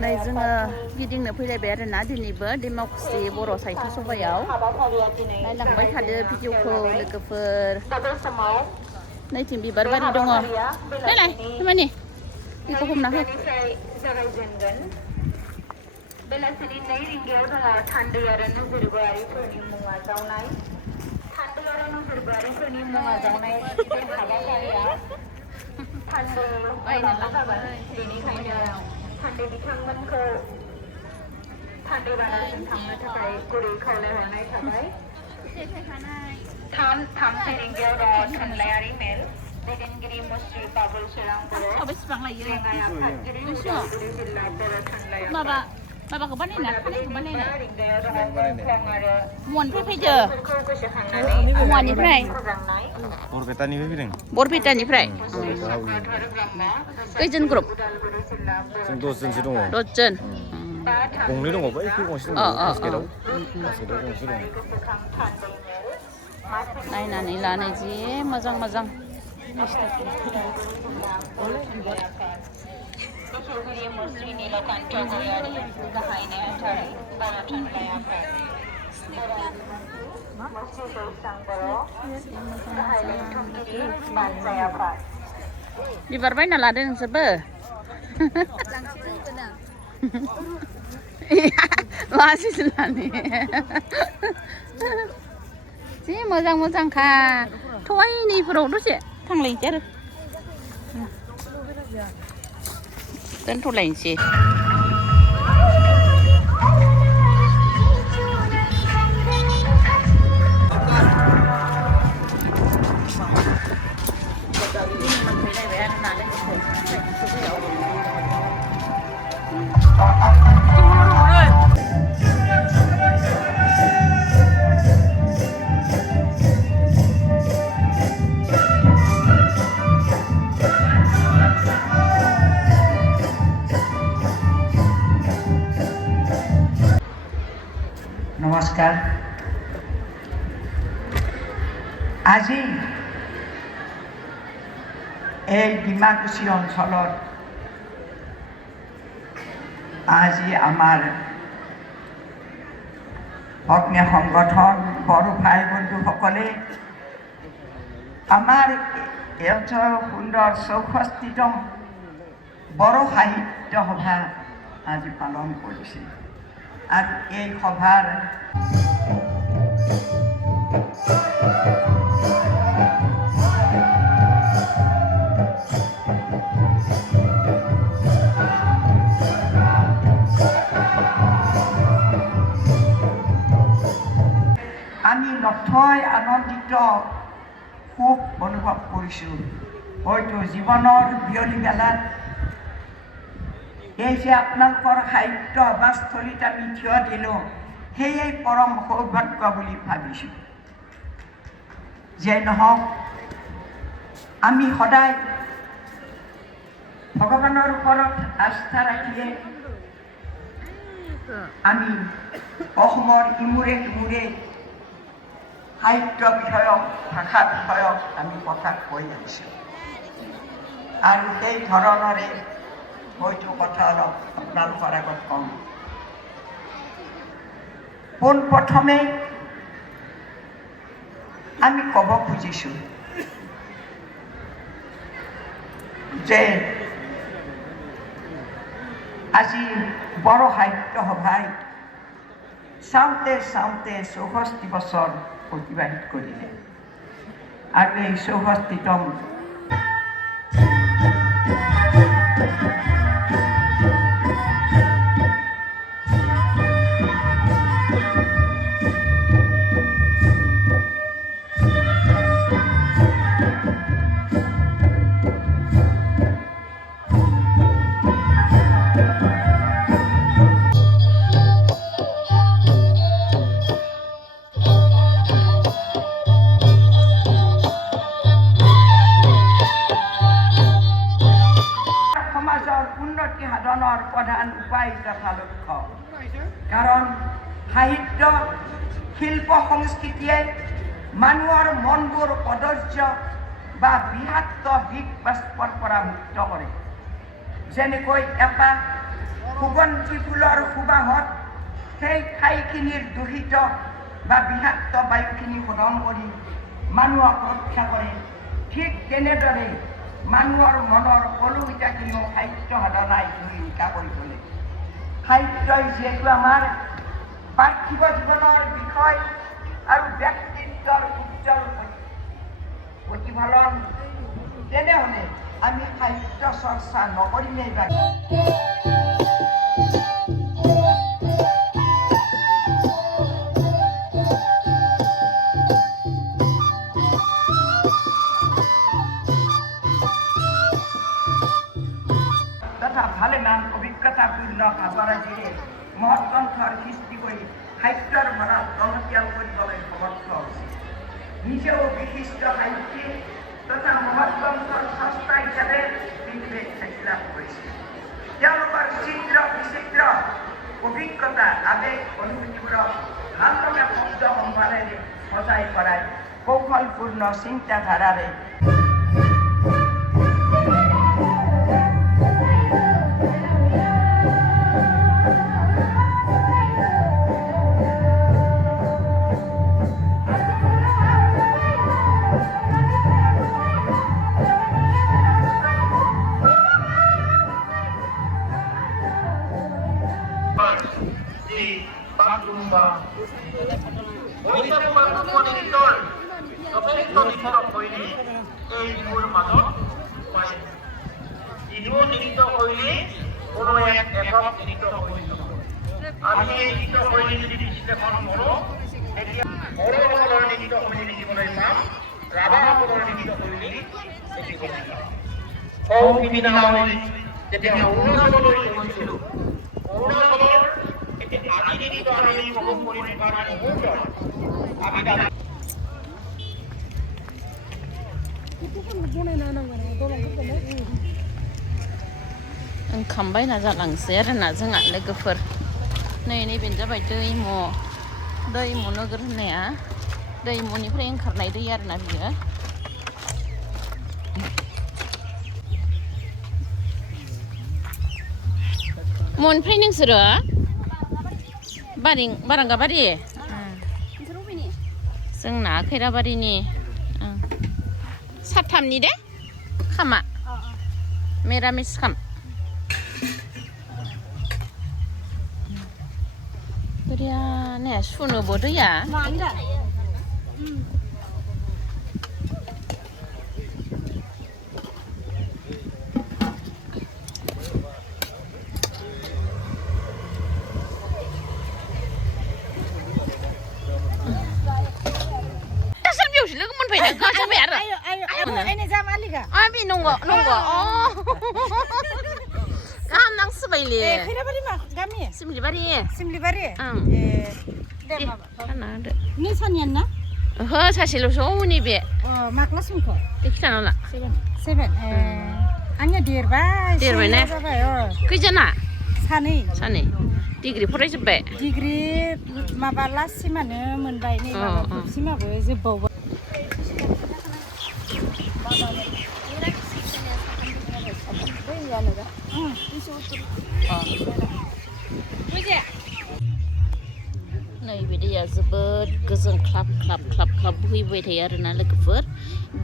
नै जोङो गिदिंनो फैलायबाय आरोना दिनैबो डेम'क्रेसि बर' साहित्य सभायाव नायलांबाय थादो भिडिअखौ लोगोफोर नैथिं बिबार बारि दङ नायलाय मानि बेखौ हमना हो बेलासिनि 2 रिंगायाव दङ थान्दै आरो नोजोरबारिफोरनि मुङा जावनाय थान्दै आरो नोजोरबारिफोरनि मुङा जावनाय बे हाबाफारिया थान्दै जाबाय बेनिखायनो थान्दै बिथांमोनखौ थान्दै बानाजों थांनो थाखाय गुरै खावलायहरनाय थाबाय 3:30 रिंगायाव दङ थुनलाइयारि मेल दैदेनगिरि मुस्रि बाबुल सोरां बर' बेसेबां लायो आफादगिरि उदालगुरि जिल्ला बर' थुनलाइ माबाखौ बानायना खानायखौ बानायना मनिफ्राय फैदो मनिफ्राय बरपेटानिफ्राय खैजोन ग्रुप जों 10 जनसो दङ 10 जन गंनै दङ बै गंसे दङ बास्केटआव गंसे दङ नायनानै लानाय जि मोजां बेखेवगिरि मुस्रि नीलकान्त गयारि गाहाय नेहाथारि बर' थुनलाइ आफाद मुस्रि जौस्रां बर' गाहाय लिरथुमगिरि बानजाय आफाद बिबार बायना लादो नोंसोरबो लासिसो लानि जि मोजां मोजांखा थवाइनिफोराव दसे थांलायनोसै आरो दोनथ'लायनोसै নমস্কাৰ আজি এই ডিমাকুচি অঞ্চলত আজি আমাৰ অগ্নি সংগঠন বড়ো ভাই বন্ধুসকলে আমাৰ এই অঞ্চলৰ সুন্দৰ 64তম বড়ো সাহিত্য সভা আজি পালন কৰিছে আৰু এই সভাৰ আমি নথৈ আনন্দিত সুখ অনুভৱ কৰিছোঁ হয়তো জীৱনৰ বিয়লি বেলাত এই যে আপোনালোকৰ সাহিত্য সভাস্থলীত আমি থিয় দিলোঁ সেয়েই পৰম সৌভাগ্য বুলি ভাবিছোঁ যে নহওক আমি সদায় ভগৱানৰ ওপৰত আস্থা ৰাখিলে আমি অসমৰ ইমূৰে সিমূৰে সাহিত্য বিষয়ক ভাষা বিষয়ক আমি কথা কৈ আহিছোঁ আৰু সেই ধৰণৰে হয়তো কথা অলপ আপোনালোকৰ আগত কম পোনপ্ৰথমে আমি ক'ব খুজিছোঁ যে আজি বড়ো সাহিত্য সভাই চাওঁতে 64 বছৰ অতিবাহিত কৰিলে আৰু এই 64তম সাধনৰ প্ৰধান উপায় তথা লক্ষ্য কাৰণ সাহিত্য শিল্প সংস্কৃতিয়ে মানুহৰ মনবোৰ অধৈৰ্য বা বিষাক্ত বিষ বাষ্পৰ পৰা মুক্ত কৰে যেনেকৈ এটা সুগন্ধি ফুলৰ সুবাসত সেই ঠাইখিনিৰ দূষিত বা বিষাক্ত বায়ুখিনি শোধন কৰি মানুহক ৰক্ষা কৰে। ঠিক তেনেদৰে মানুহৰ মনৰ কলুগিতাখিনিও সাহিত্য সাধনাই ভূমিকা কৰি তোলে। সাহিত্যই যিহেতু আমাৰ পাৰ্থিৱ জীৱনৰ বিষয় আৰু ব্যক্তিত্বৰ উজ্জ্বল প্ৰতিফলন, তেনেহ'লে আমি সাহিত্য চৰ্চা নকৰিলেই বা তথা ভালেমান অভিজ্ঞতাপূৰ্ণ ভাৱৰাজিৰে মহৎ গ্ৰন্থৰ সৃষ্টি কৰি সাহিত্যৰ ভঁৰাল টনকিয়াল কৰিবলৈ সমৰ্থ হৈছে। নিজেও বিশিষ্ট সাহিত্যিক তথা মহৎ গ্ৰন্থৰ স্ৰষ্টা হিচাপে পৃথিৱীত খ্যাতি লাভ কৰিছে। তেওঁলোকৰ চিত্ৰ বিচিত্ৰ অভিজ্ঞতা আৱেগ অনুভূতিবোৰক ভাল লগা শব্দ সম্ভাৰেৰে সজাই পৰাই কৌশলপূৰ্ণ চিন্তাধাৰাৰে ओंखाम बायना जालांसै आरोना जोंहा लोगोफोर। नै नैबेनो जाबाय दैमु नोगोर होननाया। दैमुनिफ्राय ओंखारनाय दै आरोना बियो। मनिफ्राय नोंसोरो बारांगाबारि जोंना खैराबारिनि साथामनि दे खामा मिरामिस खाम बोरिया ने सुनोबो दैया लोगो मोनफैदों जाबाय आरो आबि नंगौ गाहाम नांसोबायले गामि सिमलिबारि नों सानियान ना ओहो सासेल'सो नैबे मा क्लासनिखौ खिथानाला 7 आंनिया देरबाय ना खैजना सानै डिग्रि फरायजोब्बाय डिग्रि माबा लास्ट सिमानो मोनबाय नै माबा सिमाबो जोबबावबाय नैबे दैया जोबोद गोजों ख्लाब बोहैबाय थायो आरोना लोगोफोर।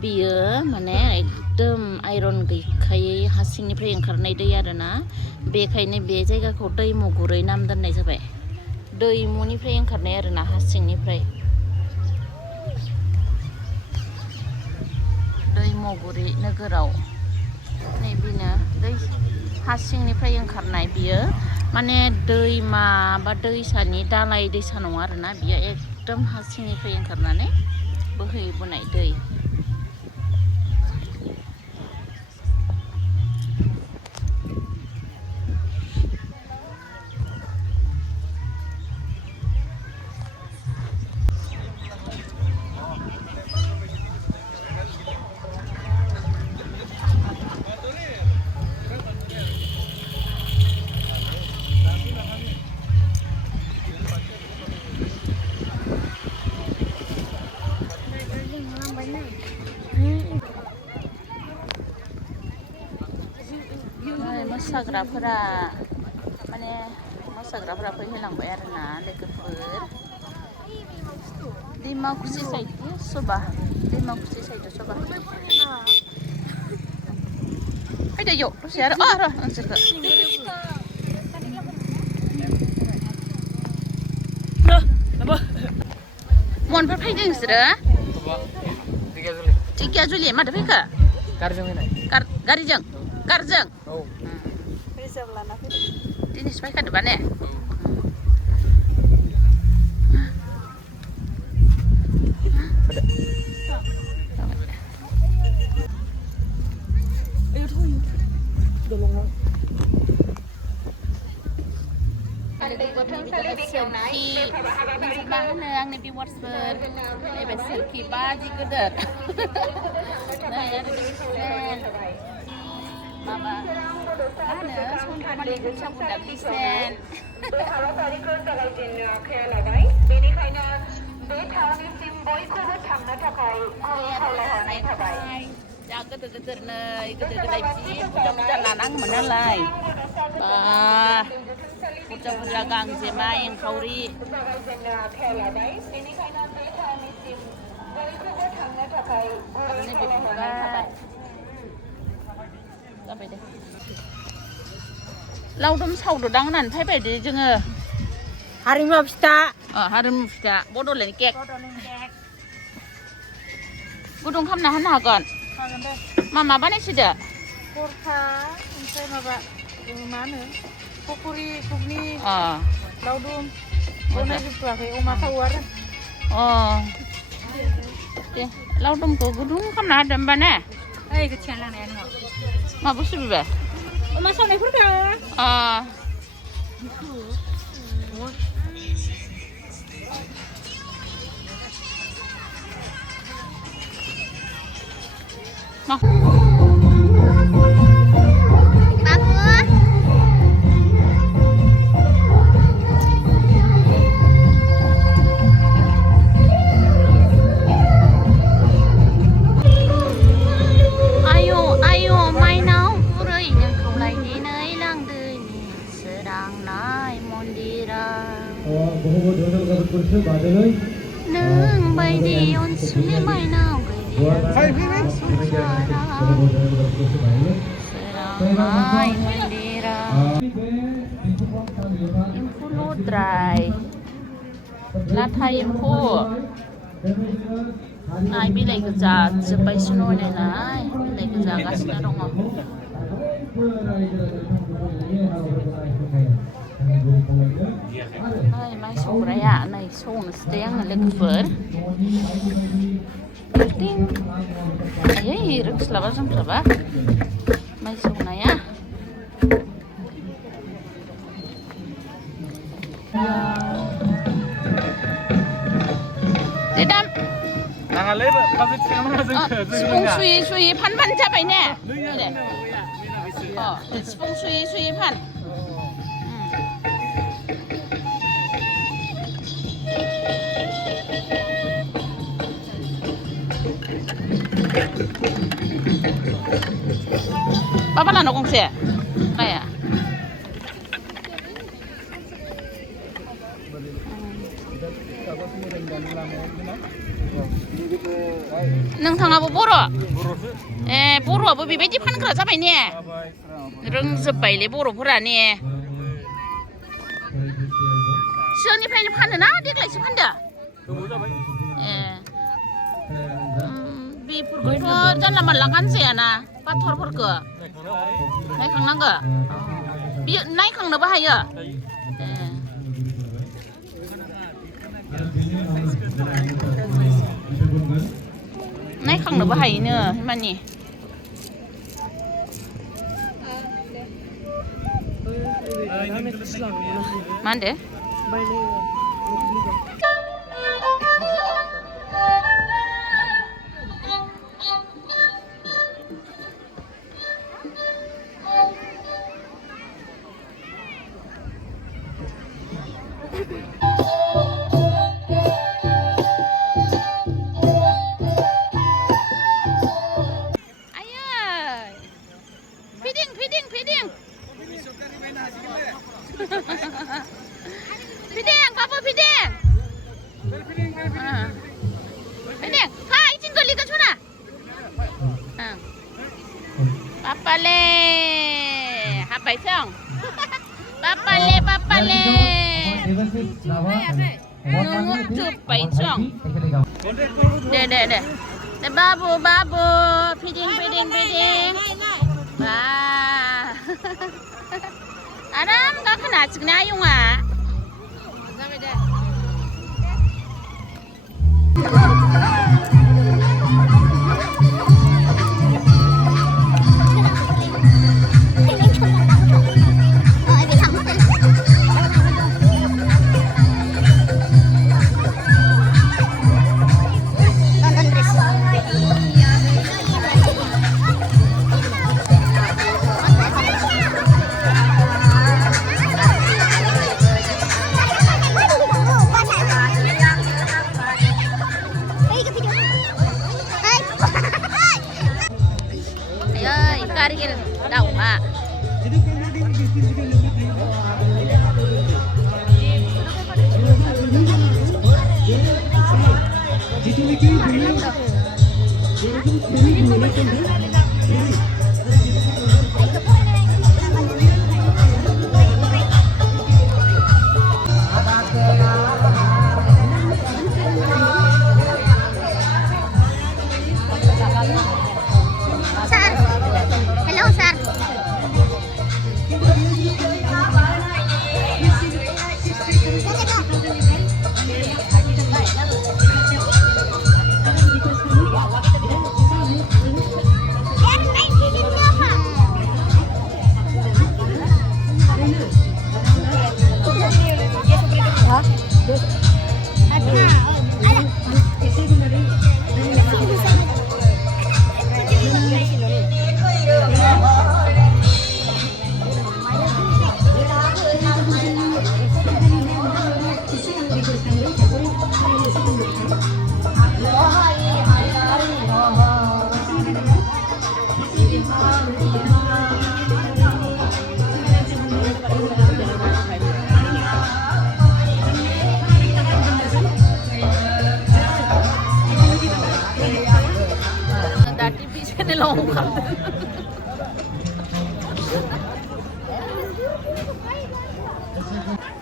बियो माने एकदम आइरन गैखायै हा सिंनिफ्राय ओंखारनाय दै आरोना। बेखायनो बे जायगाखौ दैमुगुरै नाम दोननाय जाबाय। दैमुनिफ्राय ओंखारनाय आरोना हा सिंनिफ्राय। दैमुगुरै नोगोराव नैबेनो दै हा सिंनिफ्राय ओंखारनाय बियो माने दैमा बा दैसानि दालाय दैसा नङा आरोना। बियो एकदम हा सिंनिफ्राय ओंखारनानै बोहैबोनाय दै। मोसाग्राफोरा माने मोसाग्राफ्रा फैहोलांबाय आरोना लोगोफोर दैमाकुसि साइड सबा दैमाकुसि साइडआव सबा फैदो इयाव दसे आरो र' नोंसोरखौ मनफोर फैदों नोंसोरो ढेकियाजुलि माथो फैखो गारिजों कारजों रिजार्भ लाना फैदों दिनैसो फैखादोंबा ने मा होनो आंनि भिवार्सफोर नैबे सेलफि बाजि गोदोर नै आरो माबा मा होनो सनमानि गुरसाफोरा बिसेन हाबाफारिखौ जागायजेननो आखायाव लाबाय बेनिखायनो बे थावनिसिम बयखौबो थांनो थाखाय खावलायहरनाय थाबाय जा गोदोर गोदोर नै गोदो गोदाय जि बुरजा बुरजा लानाङोमोन नालाय बा बुरजा बुरजा गांजेमा एंखावरि जागायजेननो आखायाव लाबाय बेनिखायनो बे थावनिसिम बयखौबो थांनो थाखाय खावलायहरनाय थाबाय जाबाय दे लावदुम सावदोदां होननानै फैबाय दे जोङो हारिमु फिथा हारिमु फिथा बड'लेण्ड केक गुदुं खालामना होनो हागोन मा बानायसोदो परथा ओमफ्राय माबा मा होनो पकरि घुगनि लावदुम बनायजोबथ'वाखै अमा सावो आरो दे लावदुमखौ गुदुं खालामना होदो होमबा ने ओइ गोथिया लांनाया न'आव मा बुस्थु बेबा अमा सावनायफोरखौ नों बायदि अनसुलि माइनाव गैया सोरांनाय मन्दिरा एम्फौ लद्राय लाथा एम्फौ नाय बिलाइ गोजा जोब्बायसो नाय बिलाइ गोजा गासिनो दङ नै माइ सौग्राया नै सौनोसै दे आङो लोगोफोर आयै रोंस्लाबा जोंस्लाबा माइ सौनाया दे दाम सिफुं सुयै सुयै फानबानो जाबाय ने सिफुं सुयै सुयै फान Papa là nó cũng sẽ này à नोंथाङाबो बर' बर'आबो बेबायदि फानग्रा जाबाय ने रोंजोब्बायलै बर'फोरा ने सिगांनिफ्रायनो फानोना देग्लायसो फानदो बेफोरखौथ' जानला मानला गानजायाना पाथरफोरखौ नायखांनांगौ बियो नायखांनोबो हायो नायखांनोबो हायोनो मानि मा होनदो พี่แดง바보พี่แดงพี่แดง가 이진 걸리가 주나 빠빨레 하빠이청 빠빨레 쭈빠이청 네네네 바보 피딩 와 아람 가크나 지금 아용아 까리길 나와.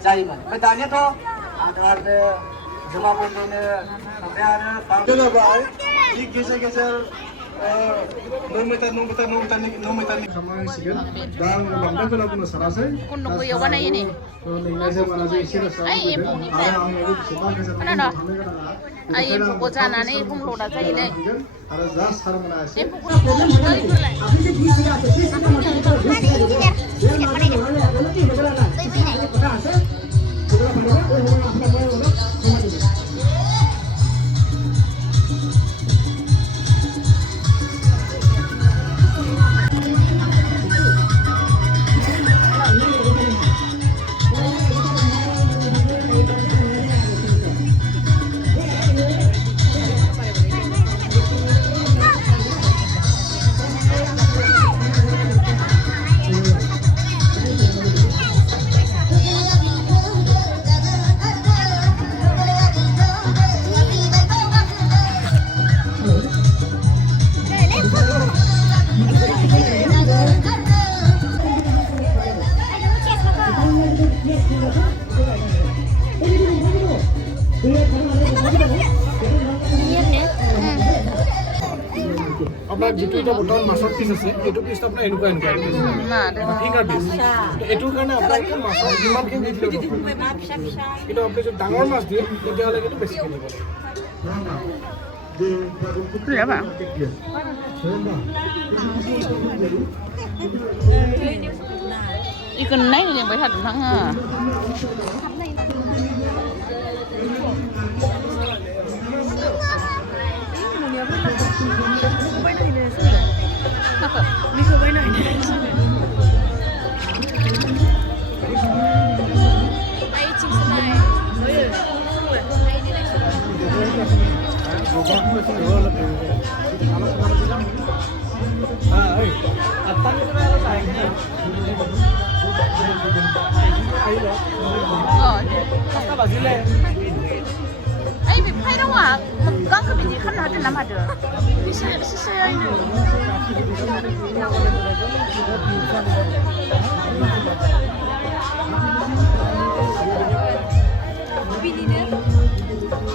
जायोमोन ओमफ्राय दानियाथ' आदारनो जमा बन्दनो ओमफ्राय आरो बांद्राय जि गेजेर गेजेर 9 मिटारनि खामानिसिगोन दा आं बांद्राय गोलाव बुंनो सानासै उननोबो एवबानायो नै नैनायजों मानाजों एसे रोसा आरो आं बेसेबां गेजेर थांनो गोनाङा आइ एम्फौखौ जानानै बुंल'दा जायो नै आरो जा सारमोना एसे আপনার যেটো এটা বর্তমান মাছৰ পিস আছে এইটো পিসটো আপোনাৰ এনেকুৱা ফিংগাৰ পিস এইটোৰ কাৰণে আপোনাৰ একদম মাছৰ যিমানখিনি কিন্তু আপুনি যদি ডাঙৰ মাছ দিয়ে তেতিয়াহ'লে কিন্তু বেছি কিনিব 그래봐. 이건 나이 그냥 뭐 하든 상아. Ai bị phai đâu à? Con cứ bị gì khăn nào trên nằm hạt được. Xí ơi.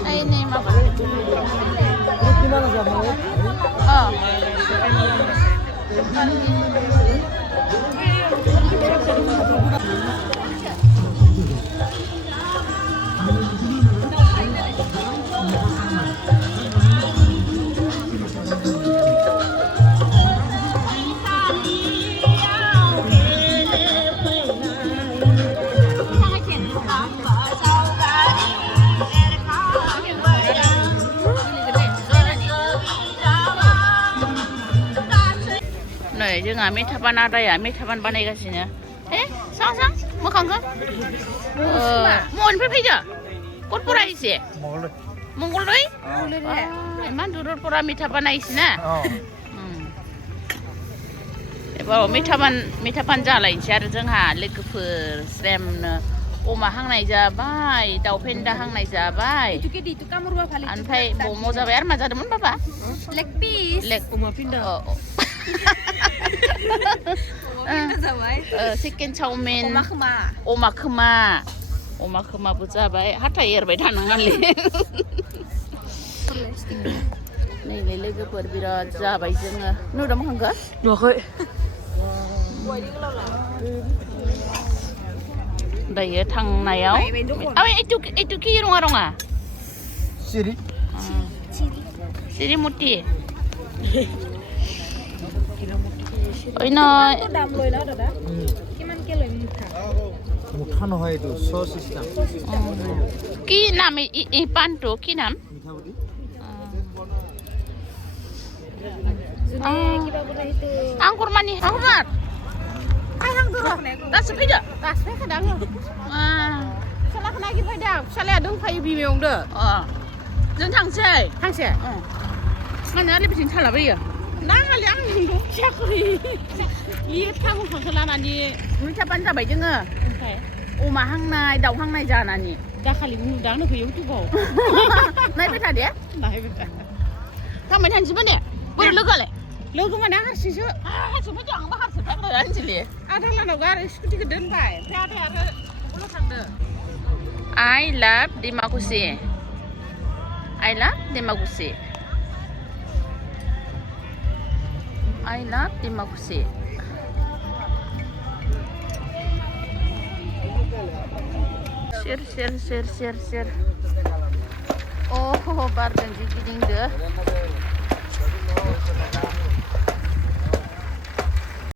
Ai này mà. Này जोंहा मेथाबान आदाया मेथाबान बानायगासिनो sang मोखांखौ मनिफ्राय फैदो कटपरा एसे मंगलदै इमान दुरपरा मेथा बानायसिना एबार मेथाबान जालायनोसै आरो जोंहा लोगोफोर स्रेमनो अमा हांनाय जाबाय दाउ फेन्दा हांनाय जाबाय ओमफ्राय मम' जाबाय आरो मा जादोंमोन बाबा लेग पिस अमा फेन्दा चिकेन चाउमिन अमा खोमाबो जाबाय हाथाय एरबाय थानाङालै नैलाय लोगोफोर बिराद जाबाय जोङो नुदों मोखांखौ नुवाखै दायो थांनायाव एटु कि रङा सिरिमुति Ino দাম লৈ না দাদা কিমানকে লৈ মুঠা নহয় এইটো ছ সিস্টেম কি নাম এই পানটো কি নাম মিঠাবুটি কিবা কথা হেতু angkur mani angkur ai angkur dasu fैदो dasu fैखादां salah naigi fैदों फिसालाया दंफायो बिमायावनो जों थांसै मानो आरो बिथिं थालाबायो नाङालै आं नोंखौ फिसाखै लिर थामुखांखौ लानानै मेथाबान जाबाय जोङो अमा हांनाय दाउ हांनाय जानानै दाखालिबो नुदों आंनो इउटुबाव नायबाय था दे थांबाय थानोसैबो ने बोरै लोगोआलाय लोगो माने आं हारसिंसो फैदों आंबो हारसिं थांबाय आनजिलि आधा लानाव आरो स्कुटिखौ दोनबाय ओमफ्राय आधाया आरो गुबुनाव थांदो I love Dimakusi I love Dimakusi I love Dimakusi share oh bareng gigi dingde